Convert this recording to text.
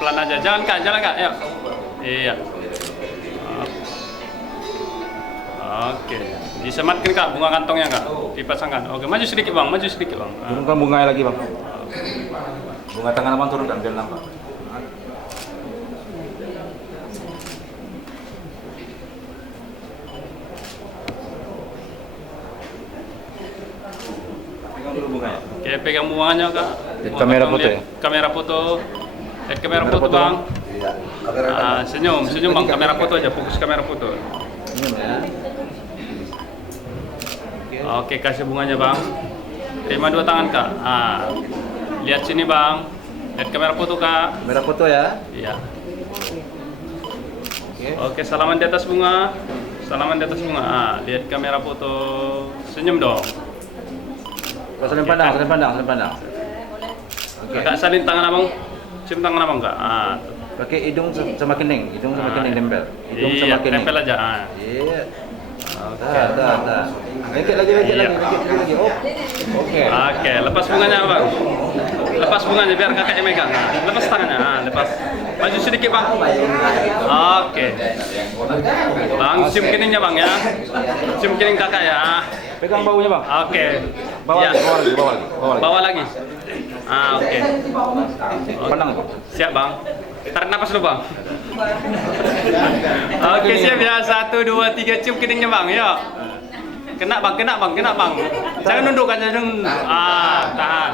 pelan-pelan aja. Jangan kak, jalan kak. Yuk. Iya. Oke. Disematkan kak bunga kantongnya kak. Dipasangkan. Oke, maju sedikit bang, maju sedikit bang. Turunkan bunganya lagi bang. Bunga tangan abang turunkan biar nampak. Pegang dulu bunganya. Oke, pegang bunganya kak. Lihat kamera foto ya? Kamera foto. Lihat kamera foto bang. Senyum, senyum bang. Kamera foto aja, fokus kamera foto. Senyum ya. Oke, kasih bunganya bang. Terima dua tangan kak. Lihat sini bang. Lihat kamera foto kak. Kamera foto ya. Iya. Oke, salaman di atas bunga. Salaman di atas bunga. Lihat kamera foto. Senyum dong. Saling pandang, saling pandang, saling pandang. Oke. Kak salin tangan abang. Cium tangan abang kak. Pakai hidung sama kening, hidung sama kening nempel. Hidung Iya, sama kening. tempel aja. Iya. Oke. Dah. Lagi lagi. Oh. Oke. Oke, lepas bunganya bang. Lepas bunganya biar kakaknya megang. Lepas tangannya. Lepas. Maju sedikit bang. Oke. Bang, cium keningnya bang ya. Cium kening kakak ya. Pegang baunya bang. Oke. Bawa Ya. lagi. Bawa lagi. Oke. Pandang. Siap bang. Tarik napas dulu bang. Oke siap ya. 1, 2, 3 cium keningnya bang. Yuk. Kena bang. Jangan nunduk aja. Tahan.